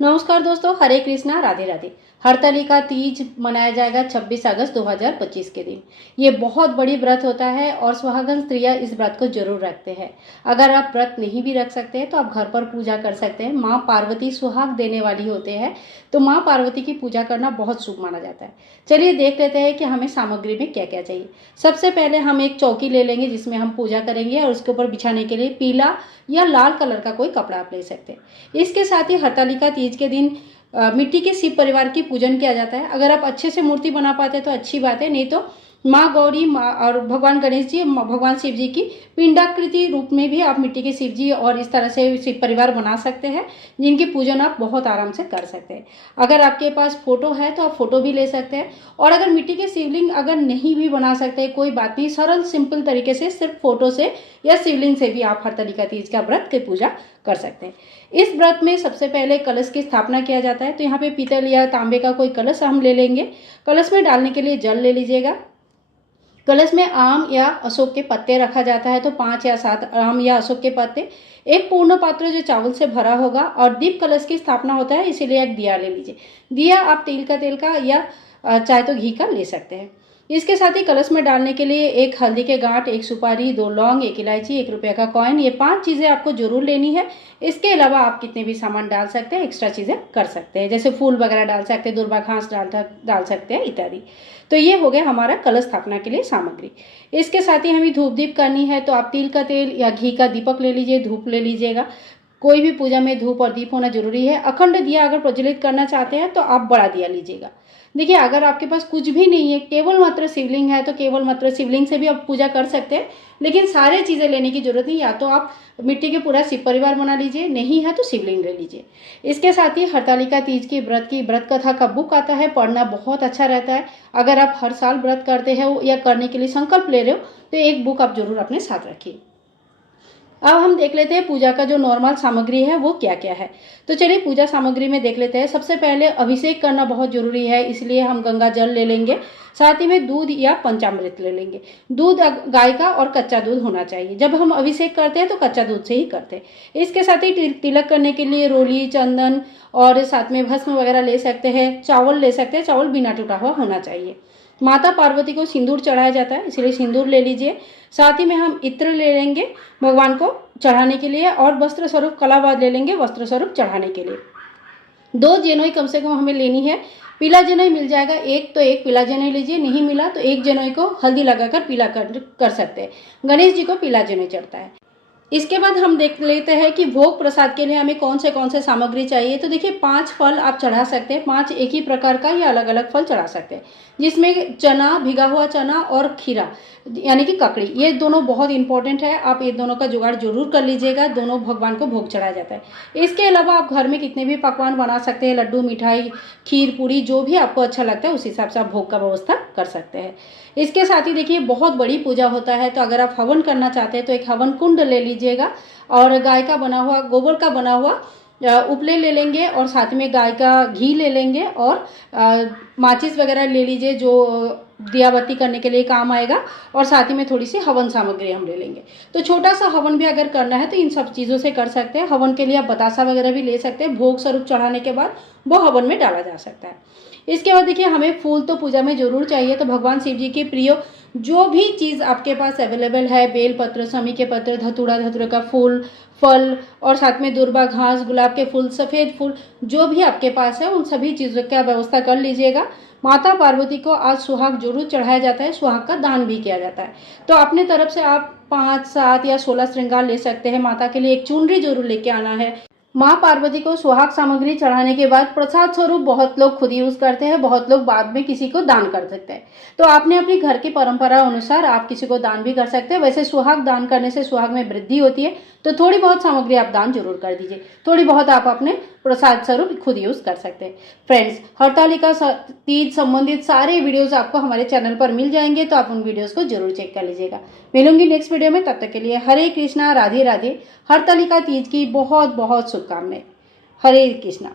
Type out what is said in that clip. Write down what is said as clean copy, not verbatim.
नमस्कार दोस्तों, हरे कृष्णा, राधे राधे। हरतालिका तीज मनाया जाएगा 26 अगस्त 2025 के दिन। ये बहुत बड़ी व्रत होता है और सुहागन स्त्रियां इस व्रत को जरूर रखते हैं। अगर आप व्रत नहीं भी रख सकते हैं तो आप घर पर पूजा कर सकते हैं। माँ पार्वती सुहाग देने वाली होते हैं, तो माँ पार्वती की पूजा करना बहुत शुभ माना जाता है। चलिए देख लेते हैं कि हमें सामग्री में क्या क्या चाहिए। सबसे पहले हम एक चौकी ले लेंगे जिसमें हम पूजा करेंगे और उसके ऊपर बिछाने के लिए पीला या लाल कलर का कोई कपड़ा आप ले सकते हैं। इसके साथ ही हरतालिका तीज के दिन मिट्टी के शिव परिवार की पूजन किया जाता है। अगर आप अच्छे से मूर्ति बना पाते हैं तो अच्छी बात है, नहीं तो माँ गौरी माँ और भगवान गणेश जी, भगवान शिव जी की पिंडाकृति रूप में भी आप मिट्टी के शिव जी और इस तरह से शिव परिवार बना सकते हैं, जिनकी पूजन आप बहुत आराम से कर सकते हैं। अगर आपके पास फोटो है तो आप फोटो भी ले सकते हैं, और अगर मिट्टी के शिवलिंग अगर नहीं भी बना सकते कोई बात नहीं, सरल सिंपल तरीके से सिर्फ फोटो से या शिवलिंग से भी आप हरतालिका तीज का व्रत की पूजा कर सकते हैं। इस व्रत में सबसे पहले कलश की स्थापना किया जाता है, तो यहाँ पे पीतल या तांबे का कोई कलश हम ले लेंगे। कलश में डालने के लिए जल ले लीजिएगा। कलश में आम या अशोक के पत्ते रखा जाता है, तो 5 या 7 आम या अशोक के पत्ते, एक पूर्ण पात्र जो चावल से भरा होगा, और दीप कलश की स्थापना होता है इसीलिए एक दिया ले लीजिए। दिया आप तेल का या चाहे तो घी का ले सकते हैं। इसके साथ ही कलश में डालने के लिए एक हल्दी के गांठ, एक सुपारी, 2 लौंग, 1 इलायची, 1 रुपये का कॉइन, ये 5 चीज़ें आपको जरूर लेनी है। इसके अलावा आप कितने भी सामान डाल सकते हैं, एक्स्ट्रा चीज़ें कर सकते हैं, जैसे फूल वगैरह डाल सकते हैं, दुर्वा घास डाल सकते हैं इत्यादि। तो ये हो गया हमारा कलश स्थापना के लिए सामग्री। इसके साथ ही हमें धूप दीप करनी है, तो आप तिल का तेल या घी का दीपक ले लीजिए, धूप ले लीजिएगा। कोई भी पूजा में धूप और दीप होना जरूरी है। अखंड दिया अगर प्रज्वलित करना चाहते हैं तो आप बड़ा दिया लीजिएगा। देखिए, अगर आपके पास कुछ भी नहीं है, केवल मात्र शिवलिंग है, तो केवल मात्र शिवलिंग से भी आप पूजा कर सकते हैं, लेकिन सारे चीज़ें लेने की जरूरत नहीं। या तो आप मिट्टी के पूरा शिव परिवार बना लीजिए, नहीं है तो शिवलिंग ले लीजिए। इसके साथ ही हरतालिका तीज की व्रत कथा का बुक आता है, पढ़ना बहुत अच्छा रहता है। अगर आप हर साल व्रत करते हो या करने के लिए संकल्प ले रहे हो तो एक बुक आप जरूर अपने साथ रखिए। अब हम देख लेते हैं पूजा का जो नॉर्मल सामग्री है वो क्या क्या है। तो चलिए पूजा सामग्री में देख लेते हैं। सबसे पहले अभिषेक करना बहुत जरूरी है, इसलिए हम गंगा जल ले लेंगे। साथ ही में दूध या पंचामृत ले लेंगे। दूध गाय का और कच्चा दूध होना चाहिए। जब हम अभिषेक करते हैं तो कच्चा दूध से ही करते हैं। इसके साथ ही तिलक करने के लिए रोली, चंदन और साथ में भस्म वगैरह ले सकते हैं। चावल ले सकते हैं, चावल बिना टूटा हुआ होना चाहिए। माता पार्वती को सिंदूर चढ़ाया जाता है, इसलिए सिंदूर ले लीजिए। साथ ही में हम इत्र ले लेंगे भगवान को चढ़ाने के लिए, और वस्त्र स्वरूप कलाबाद ले लेंगे वस्त्र स्वरूप चढ़ाने के लिए। 2 जनेऊ कम से कम हमें लेनी है। पीला जनेऊ मिल जाएगा एक, तो एक पीला जनेऊ लीजिए, नहीं मिला तो एक जनेऊ को हल्दी लगाकर पीला कर सकते हैं। गणेश जी को पीला जनेऊ चढ़ता है। इसके बाद हम देख लेते हैं कि भोग प्रसाद के लिए हमें कौन से सामग्री चाहिए। तो देखिए, 5 फल आप चढ़ा सकते हैं, 5 एक ही प्रकार का या अलग अलग फल चढ़ा सकते हैं, जिसमें चना, भिगा हुआ चना और खीरा यानी कि ककड़ी, ये दोनों बहुत इंपॉर्टेंट है। आप ये दोनों का जुगाड़ जरूर कर लीजिएगा, दोनों भगवान को भोग चढ़ाया जाता है। इसके अलावा आप घर में कितने भी पकवान बना सकते हैं, लड्डू, मिठाई, खीर, पूरी, जो भी आपको अच्छा लगता है उस हिसाब से आप भोग का व्यवस्था कर सकते हैं। इसके साथ ही देखिए, बहुत बड़ी पूजा होता है, तो अगर आप हवन करना चाहते हैं तो एक हवन कुंड ले लीजिएगा, और गाय का बना हुआ, गोबर का बना हुआ उपले ले लेंगे, और साथ में गाय का घी ले लेंगे, और माचिस वगैरह ले लीजिए जो दिया बत्ती करने के लिए काम आएगा, और साथ ही में थोड़ी सी हवन सामग्री हम ले लेंगे। तो छोटा सा हवन भी अगर करना है तो इन सब चीज़ों से कर सकते हैं। हवन के लिए आप बतासा वगैरह भी ले सकते हैं, भोग स्वरूप चढ़ाने के बाद वो हवन में डाला जा सकता है। इसके बाद देखिए, हमें फूल तो पूजा में जरूर चाहिए, तो भगवान शिव जी के प्रिय जो भी चीज़ आपके पास अवेलेबल है, बेल पत्र, समी के पत्र, धतूरा का फूल, फल, और साथ में दुर्वा घास, गुलाब के फूल, सफ़ेद फूल, जो भी आपके पास है उन सभी चीज़ों का व्यवस्था कर लीजिएगा। माता पार्वती को आज सुहाग जरूर चढ़ाया जाता है, सुहाग का दान भी किया जाता है। तो अपने तरफ से आप 5, 7 या 16 श्रृंगार ले सकते हैं। माता के लिए एक चुनरी जरूर लेके आना है। माँ पार्वती को सुहाग सामग्री चढ़ाने के बाद प्रसाद स्वरूप बहुत लोग खुद यूज करते हैं, बहुत लोग बाद में किसी को दान कर सकते हैं। तो आपने अपनी घर की परंपरा अनुसार आप किसी को दान भी कर सकते हैं। वैसे सुहाग दान करने से सुहाग में वृद्धि होती है, तो थोड़ी बहुत सामग्री आप दान जरूर कर दीजिए, थोड़ी बहुत आप अपने प्रसाद स्वरूप खुद यूज कर सकते हैं। फ्रेंड्स, हरतालिका तीज संबंधित सारे वीडियोस आपको हमारे चैनल पर मिल जाएंगे, तो आप उन वीडियोस को जरूर चेक कर लीजिएगा। मिलूंगी नेक्स्ट वीडियो में, तब तक के लिए हरे कृष्णा, राधे राधे। हरतालिका तीज की बहुत बहुत शुभकामनाएं। हरे कृष्णा।